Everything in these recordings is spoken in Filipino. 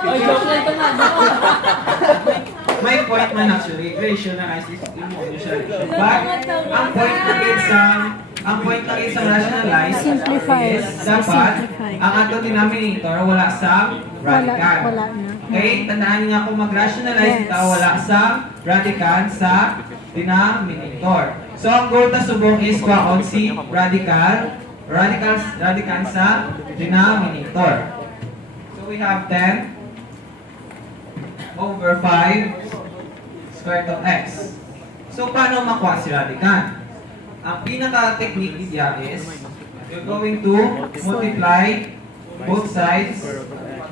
Ay, joke lang ito nga. May point man actually. Rationalize is emotional. But, ang point lang sa rationalize Simplify. is dapat Simplify. ang atong denominator wala sa radical. Wala na. Okay? Tandaan niyo kung mag-rationalize Yes. ito, wala sa radical sa denominator. So, ang goal ta subong is kwaon si radical sa denominator. So, we have 10 over 5 square root of x. So, paano makuha si radical? Ang pinaka-technique niya is you're going to multiply both sides,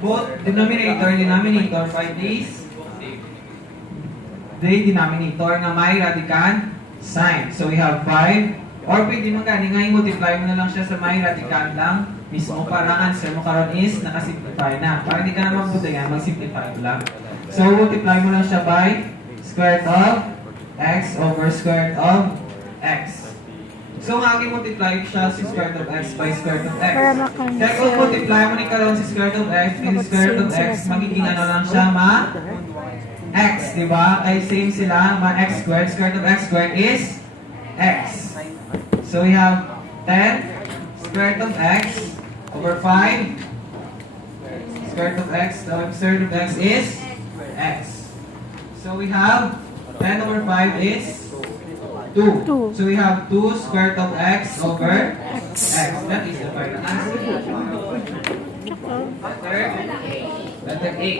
both denominator by this denominator na may radical sign. So, we have 5. Or pwede mo gani nga i-multiply mo na lang siya sa may radical lang mismo para ang answer mo karon is nakasimplify na. Para hindi ka na magbudayan, mag-simplify mo lang. So, multiply mo lang siya by square root of x over square root of x. So, multiply siya si square root of x by square root of x. Para ma-cancel. Kaya kung multiply mo ni karon si square root of x and square root of x, magiging ano lang siya x, di ba? Ay same sila, x squared. Square root of x squared is x. So, we have 10 square root of x over 5 square root of x times square root of x is x. So we have 10 over 5 is 2. Two. So we have 2 square root of x over x. That is the final answer. Letter A.